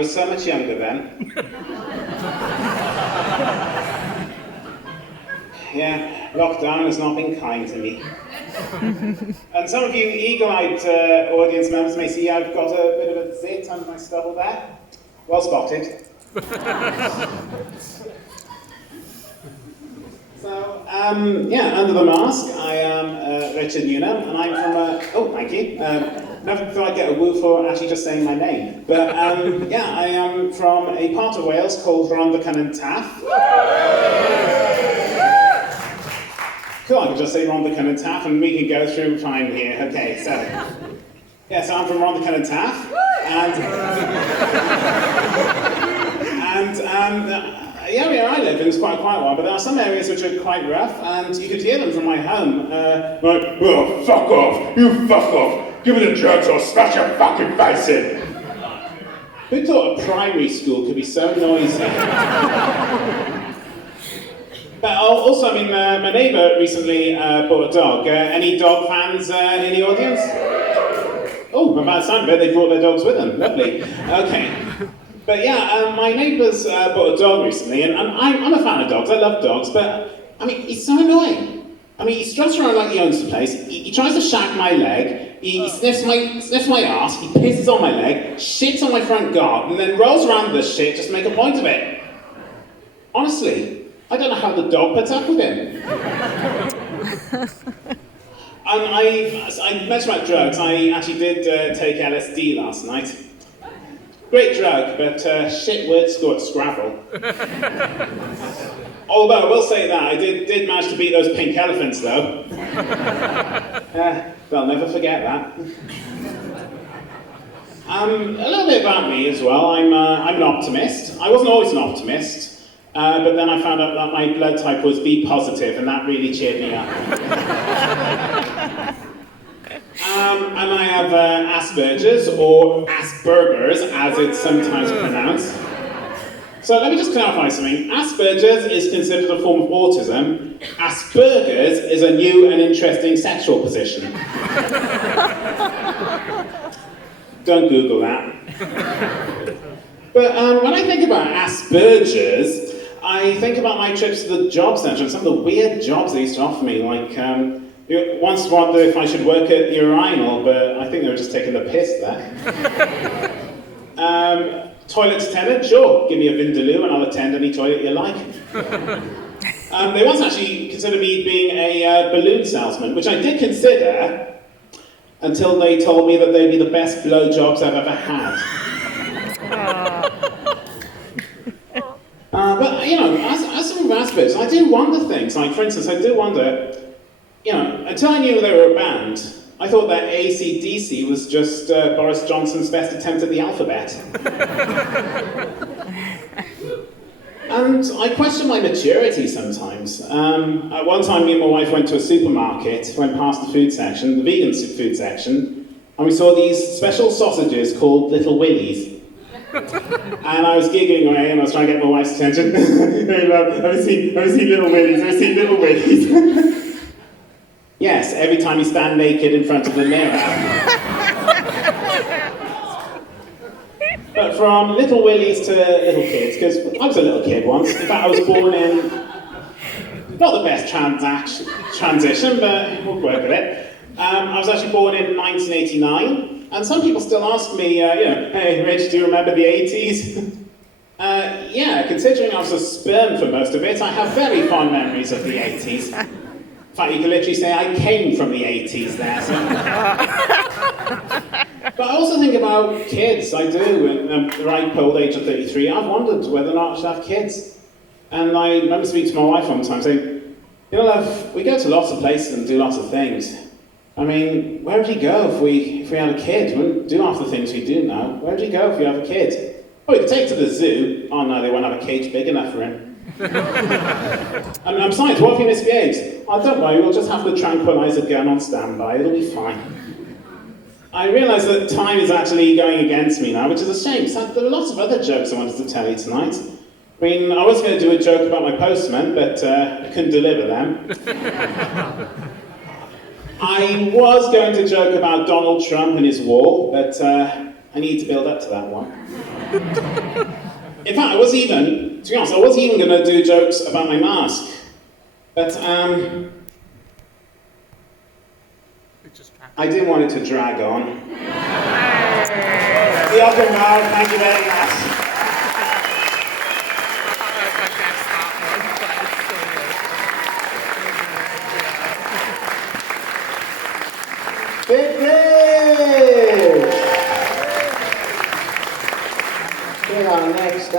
was so much younger then. Yeah, lockdown has not been kind to me. And some of you eagle-eyed audience members may see I've got a bit of a zit under my stubble there. Well spotted. So, under the mask, I am Richard Newnham, and I'm from thank you. Never thought I'd get a woo for actually just saying my name. But, I am from a part of Wales called Rhondda Taff. Cool, I can just say Rhondda Taff, and we can go through fine here. Okay, so I'm from Rhondda Taff, where I live is quite a quiet one, but there are some areas which are quite rough, and you could hear them from my home. Like, oh, fuck off! You fuck off! Give me the drugs or smash your fucking face in! Who thought a primary school could be so noisy? But also, my neighbour recently bought a dog. Any dog fans in the audience? Oh, by the sound of it, they brought their dogs with them. Lovely. Okay. But my neighbour's bought a dog recently, and I'm a fan of dogs. I love dogs, but he's so annoying. He struts around like he owns the place. He tries to shag my leg. He sniffs my ass. He pisses on my leg, shits on my front garden, and then rolls around this shit just to make a point of it. Honestly, I don't know how the dog puts up with him. I mentioned about drugs. I actually did take LSD last night. Great drug, but shit word score at Scrabble. Although, I will say that, I did manage to beat those pink elephants, though. They'll never forget that. A little bit about me as well. I'm an optimist. I wasn't always an optimist, but then I found out that my blood type was B positive, and that really cheered me up. And I have Asperger's, or Asperger's, as it's sometimes pronounced. So let me just clarify something. Asperger's is considered a form of autism. Asperger's is a new and interesting sexual position. Don't Google that. But when I think about Asperger's, I think about my trips to the job centre and some of the weird jobs they used to offer me, like once wondered if I should work at urinal, but I think they were just taking the piss there. Toilet attendant, sure, give me a vindaloo and I'll attend any toilet you like. They once actually considered me being a balloon salesman, which I did consider until they told me that they'd be the best blowjobs I've ever had. But, as some Asperger's, I do wonder things. Like, for instance, I do wonder, until I knew they were a band, I thought that AC/DC was just Boris Johnson's best attempt at the alphabet. And I question my maturity sometimes. At one time, me and my wife went to a supermarket, went past the food section, the vegan food section, and we saw these special sausages called Little Willies. And I was giggling away and I was trying to get my wife's attention. Hey love, have you seen Little Willies? Have you seen Little Willies? Yes, every time you stand naked in front of the mirror. But from Little Willies to little kids, because I was a little kid once. In fact, I was born in, not the best transition, but we'll work with it. I was actually born in 1989, and some people still ask me, hey Rich, do you remember the 80s? Yeah, considering I was a sperm for most of it, I have very fond memories of the 80s. In fact, you can literally say I came from the 80s there. So. But I also think about kids, I do. At the ripe old age of 33, I've wondered whether or not I should have kids. And I remember speaking to my wife one time saying, love, we go to lots of places and do lots of things. Where would you go if we had a kid? We wouldn't do half the things we do now. Where would you go if you have a kid? Oh, you could take to the zoo. Oh no, they won't have a cage big enough for him. And besides, what if he misbehaves? Oh, don't worry, we'll just have the tranquilizer gun on standby, it'll be fine. I realise that time is actually going against me now, which is a shame, because there were lots of other jokes I wanted to tell you tonight. I was going to do a joke about my postman, but I couldn't deliver them. I was going to joke about Donald Trump and his wall, but I need to build up to that one. In fact, to be honest, I wasn't even going to do jokes about my mask. But I didn't want it to drag on. Diolch yn fawr, thank you very much. Big Bridge! Here our next